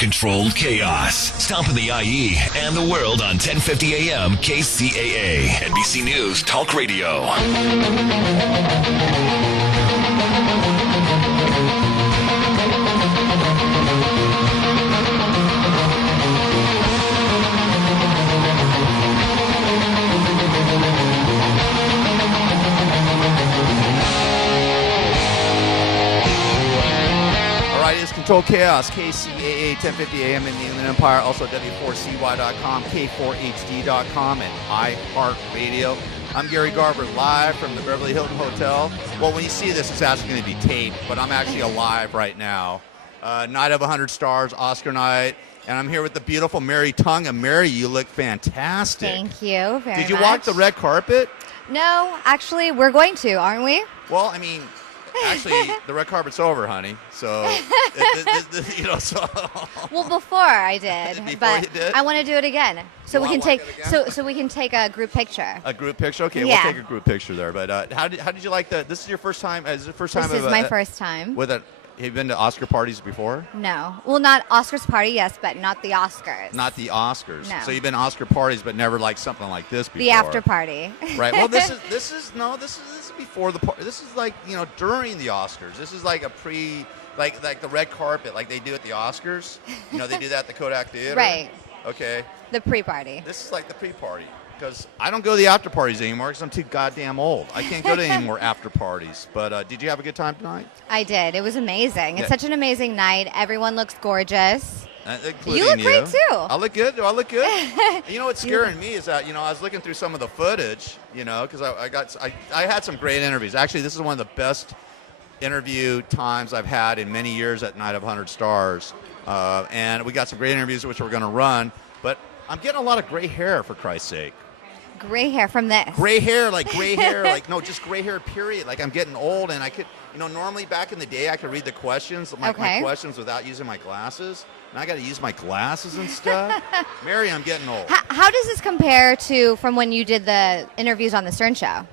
controlled chaos. Stomping the IE and the world on 1050 AM KCAA. NBC News Talk Radio. Control Chaos, KCAA 1050 AM in the Inland Empire, also W4CY.com, K4HD.com, and iHeartRadio. I'm Gary Garver, live from the Beverly Hilton Hotel. Well, when you see this, it's actually going to be taped, but I'm actually alive right now. Night of 100 Stars, Oscar night, and I'm here with the beautiful Merry Tungka. Mary, you look fantastic. Thank you very much. Did you walk the red carpet? No, actually, we're going to, aren't we? Well, I mean... Actually, the red carpet's over, honey. So, so. Well, before I did, but you did? I want to do it again. So You we can wanna take walk it again? so we can take a group picture. A group picture? Okay, Yeah. We'll take a group picture there. But how did you like the? This is your first time. Is it the first time? This is my first time. With a. Have you been to Oscar parties before? No, well, not Oscars party, yes, but not the Oscars. Not the Oscars. No. So you've been to Oscar parties, but never like something like this before. The after party. Right. Well, this is before the party. This is like during the Oscars. This is like a like the red carpet, like they do at the Oscars. They do that at the Kodak Theater. Right. Okay. The pre-party. This is like the pre-party. Because I don't go to the after parties anymore because I'm too goddamn old. I can't go to any more after parties. But did you have a good time tonight? I did. It was amazing. Yeah. It's such an amazing night. Everyone looks gorgeis. Including You look great too. I look good. Do I look good? What's scaring me is that I was looking through some of the footage. Because I had some great interviews. Actually, this is one of the best interview times I've had in many years at Night of 100 Stars. And we got some great interviews which we're going to run. But I'm getting a lot of gray hair, for Christ's sake. Gray hair from this. Gray hair, just gray hair, period. Like I'm getting old, and I could, normally back in the day, I could read the questions, my questions without using my glasses. And I got to use my glasses and stuff. Mary, I'm getting old. How does this compare to from when you did the interviews on the Stern Show?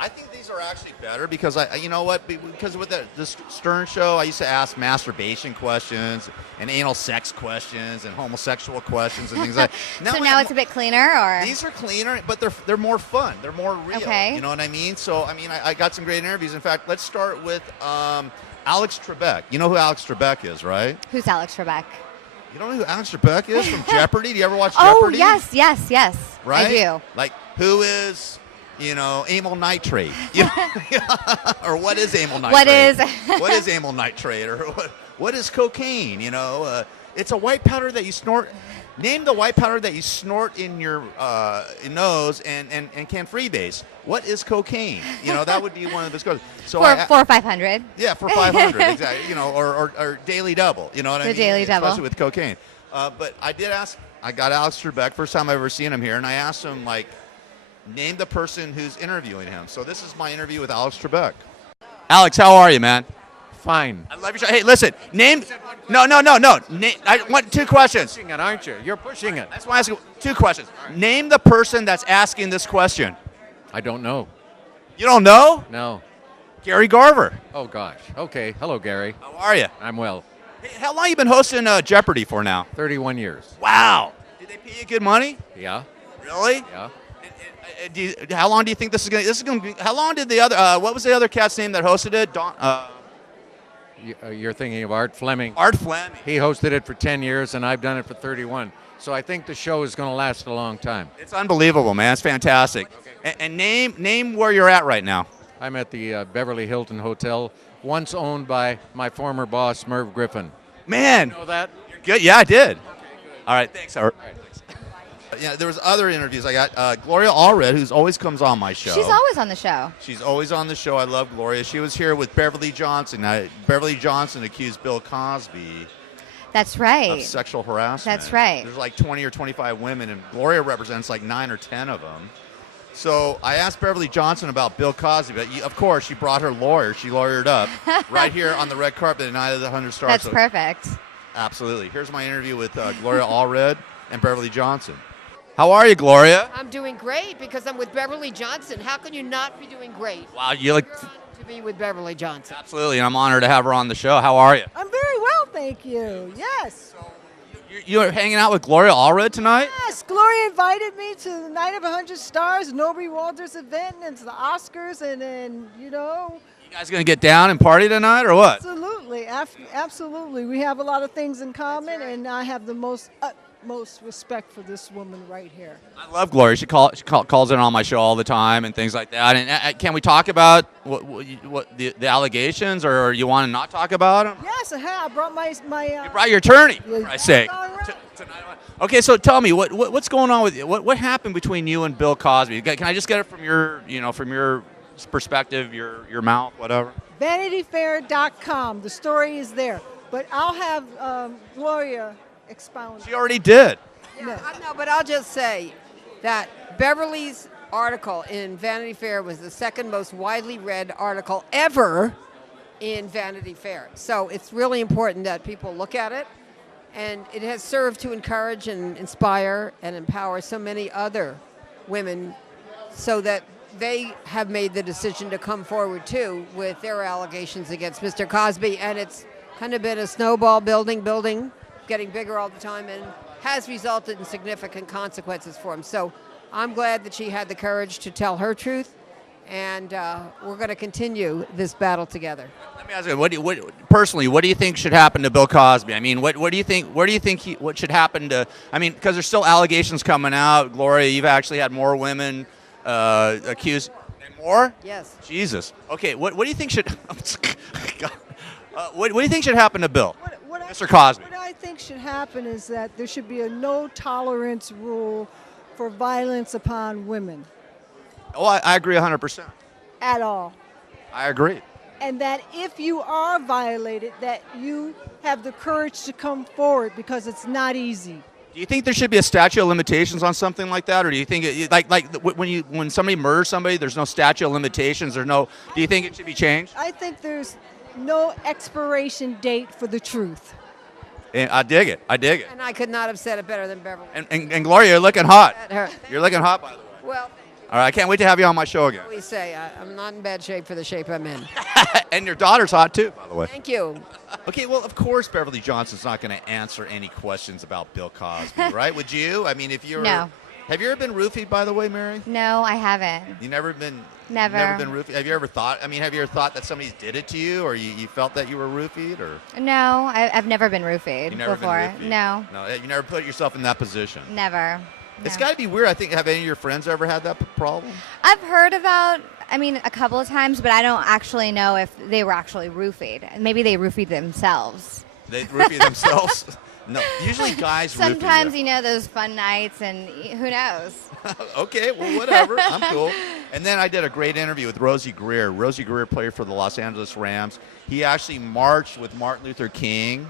I think these are actually better because because with the Stern Show, I used to ask masturbation questions and anal sex questions and homosexual questions and things like that. So now it's a bit cleaner, or? These are cleaner, but they're more fun. They're more real. Okay. You know what I mean? So, I got some great interviews. In fact, let's start with Alex Trebek. You know who Alex Trebek is, right? Who's Alex Trebek? You don't know who Alex Trebek is from Jeopardy? Do you ever watch Oh, Jeopardy? yes. Right? I do. Like, who is... amyl nitrate. Or what is amyl nitrate? What is amyl nitrate? Or what is cocaine? It's a white powder that you snort. Name the white powder that you snort in your nose and can freebase. What is cocaine? That would be one of those questions. So for 500. Yeah, for 500, exactly. Or daily double. You know what I mean? The daily double. Especially with cocaine. But I did ask. I got Alex Trebek, first time I've ever seen him here, and I asked him name the person who's interviewing him. So this is my interview with Alex Trebek. Alex, how are you, man? Fine. I love your show. Hey, listen. Name. No. I want two questions. Pushing it, aren't you? You're pushing it. That's why I ask you two questions. Name the person that's asking this question. I don't know. You don't know? No. Gary Garver. Oh, gosh. Okay. Hello, Gary. How are you? I'm well. Hey, how long you been hosting Jeopardy for now? 31 years. Wow. Did they pay you good money? Yeah. Really? Yeah. How long do you think this is going to be? How long did the other, what was the other cat's name that hosted it? You're thinking of Art Fleming. Art Fleming. He hosted it for 10 years, and I've done it for 31. So I think the show is going to last a long time. It's unbelievable, man. It's fantastic. Okay. And name where you're at right now. I'm at the Beverly Hilton Hotel, once owned by my former boss, Merv Griffin. Man. You know that? You're good? Yeah, I did. Okay, good. All right, thanks. All right, thanks. Yeah, there was other interviews. I got Gloria Allred, who's always comes on my show. She's always on the show. She's always on the show. I love Gloria. She was here with Beverly Johnson. Beverly Johnson accused Bill Cosby That's right. of sexual harassment. That's right. There's like 20 or 25 women, and Gloria represents like 9 or 10 of them. So I asked Beverly Johnson about Bill Cosby, but of course she brought her lawyer. She lawyered up right here on the red carpet at Night of the 100 Stars. That's perfect. Absolutely. Here's my interview with Gloria Allred and Beverly Johnson. How are you, Gloria? I'm doing great because I'm with Beverly Johnson. How can you not be doing great? Wow, you look... You're honored to be with Beverly Johnson. Absolutely, and I'm honored to have her on the show. How are you? I'm very well, thank you. Yes. You're hanging out with Gloria Allred tonight? Yes, Gloria invited me to the Night of 100 Stars, Nobody Walters event, and to the Oscars, and then, You guys gonna get down and party tonight, or what? absolutely, absolutely. We have a lot of things in common, and I have the most utmost respect for this woman right here. I love Gloria. She calls in on my show all the time and things like that. And can we talk about what the allegations, or you want to not talk about them? Yes, I have. I brought my You brought your attorney, for Yeah, Christ's sake. all right. Okay, so tell me what's going on with you? What happened between you and Bill Cosby? Can I just get it from your perspective, your mouth, whatever? VanityFair.com. The story is there, but I'll have Gloria expound. She already did. Yeah, I know, but I'll just say that Beverly's article in Vanity Fair was the second most widely read article ever in Vanity Fair. So it's really important that people look at it. And it has served to encourage and inspire and empower so many other women so that they have made the decision to come forward, too, with their allegations against Mr. Cosby. And it's kind of been a snowball building, getting bigger all the time, and has resulted in significant consequences for him. So I'm glad that she had the courage to tell her truth, and we're going to continue this battle together. Let me ask you, personally, what do you think should happen to Bill Cosby? I mean, what do you think? Where do you think what should happen to? I mean, because there's still allegations coming out. Gloria, you've actually had more women accused. More? Yes. Jesus. Okay. What do you think should? What do you think should happen to Bill? Mr. Cosby. What I think should happen is that there should be a no tolerance rule for violence upon women Oh, I agree 100%. at all. I agree. And that if you are violated, that you have the courage to come forward, because it's not easy. Do you think there should be a statute of limitations on something like that, or do you think when somebody murders somebody, there's no statute of limitations? Do you think it should be changed? I think there's no expiration date for the truth. And I dig it. And I could not have said it better than Beverly. And Gloria, you're looking hot. Her. You're looking hot, by the way. Well, All right, I can't wait to have you on my show again. we say I'm not in bad shape for the shape I'm in. And your daughter's hot too, by the way. Thank you. Okay, well, of course, Beverly Johnson's not going to answer any questions about Bill Cosby, right? Would you? I mean, if you're. No. Have you ever been roofied, by the way, Mary? No, I haven't. You never been. Never. Never been roofied. Have you ever thought? I mean, have you ever thought that somebody did it to you, or you felt that you were roofied, or? No, I've never been roofied You never before. been roofied? No, No, you never put yourself in that position. never. It's No. got to be weird. I think. Have any of your friends ever had that problem? I've heard about, a couple of times, but I don't actually know if they were actually roofied. Maybe they roofied themselves. They roofie themselves. No, usually guys. roofie Sometimes, you. those fun nights, and who knows? Okay, well, whatever. I'm cool. And then I did a great interview with Rosie Greer. Rosie Greer played for the Los Angeles Rams. He actually marched with Martin Luther King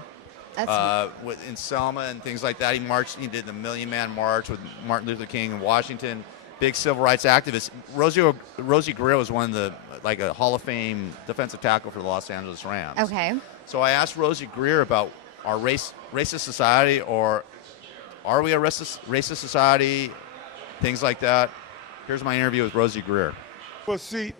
That's in Selma and things like that. He did the Million Man March with Martin Luther King in Washington. Big civil rights activist. Rosie Greer was one of the, a Hall of Fame defensive tackle for the Los Angeles Rams. okay. So I asked Rosie Greer about our racist society, or are we a racist society, things like that. Here's my interview with Rosie Greer. Well, see,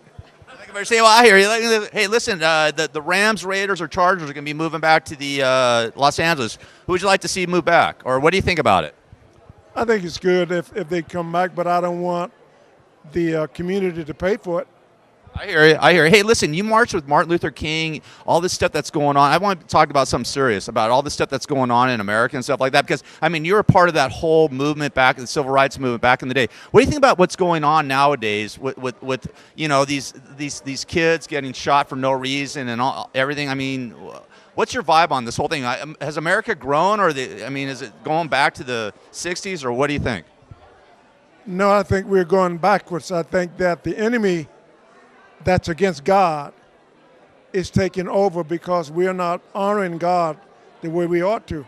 Say, well, I hear you. Hey, listen, the Rams, Raiders, or Chargers are going to be moving back to the Los Angeles. Who would you like to see move back, or what do you think about it? I think it's good if they come back, but I don't want the community to pay for it. I hear you. Hey, listen, you marched with Martin Luther King, all this stuff that's going on. I want to talk about something serious, about all this stuff that's going on in America and stuff like that, because, you're a part of that whole movement back, the civil rights movement back in the day. What do you think about what's going on nowadays with these kids getting shot for no reason and everything? What's your vibe on this whole thing? Has America grown, or is it going back to the 60s, or what do you think? No, I think we're going backwards. I think that the enemy that's against God is taking over because we're not honoring God the way we ought to.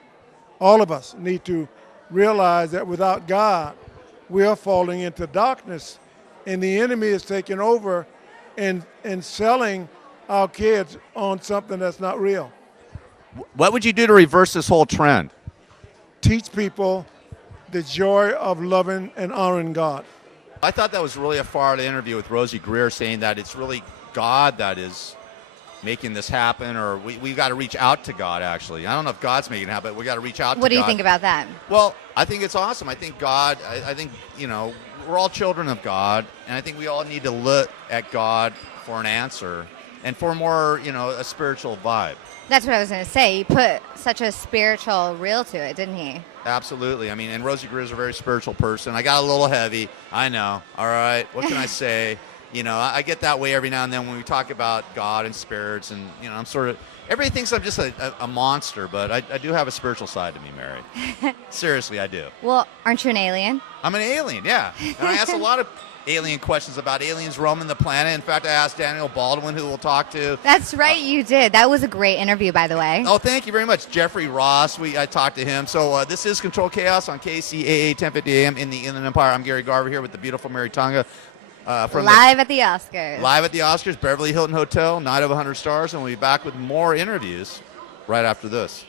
All of us need to realize that without God, we are falling into darkness, and the enemy is taking over and selling our kids on something that's not real. What would you do to reverse this whole trend? Teach people the joy of loving and honoring God. I thought that was really a far-out interview with Rosie Greer, saying that it's really God that is making this happen, or we got to reach out to God, actually. I don't know if God's making it happen, but we got to reach out to God. What do you think about that? Well, I think it's awesome. I think God, I think, we're all children of God, and I think we all need to look at God for an answer and for more, a spiritual vibe. That's what I was going to say. He put such a spiritual reel to it, didn't he? Absolutely. I mean, and Rosie Greer is a very spiritual person. I got a little heavy. I know. All right. What can I say? I get that way every now and then when we talk about God and spirits, and, I'm sort of, everybody thinks I'm just a monster, but I do have a spiritual side to me, Mary. Seriously, I do. Well, aren't you an alien? I'm an alien, yeah. And I ask a lot of alien questions about aliens roaming the planet. In fact, I asked Daniel Baldwin, who we'll talk to. That's right, you did. That was a great interview, by the way. Oh, thank you very much. Jeffrey Ross, I talked to him. So this is Control Chaos on KCAA 1050 AM in the Inland Empire. I'm Gary Garver here with the beautiful Merry Tungka. Live at the Oscars. Live at the Oscars, Beverly Hilton Hotel, night of 100 stars, and we'll be back with more interviews right after this.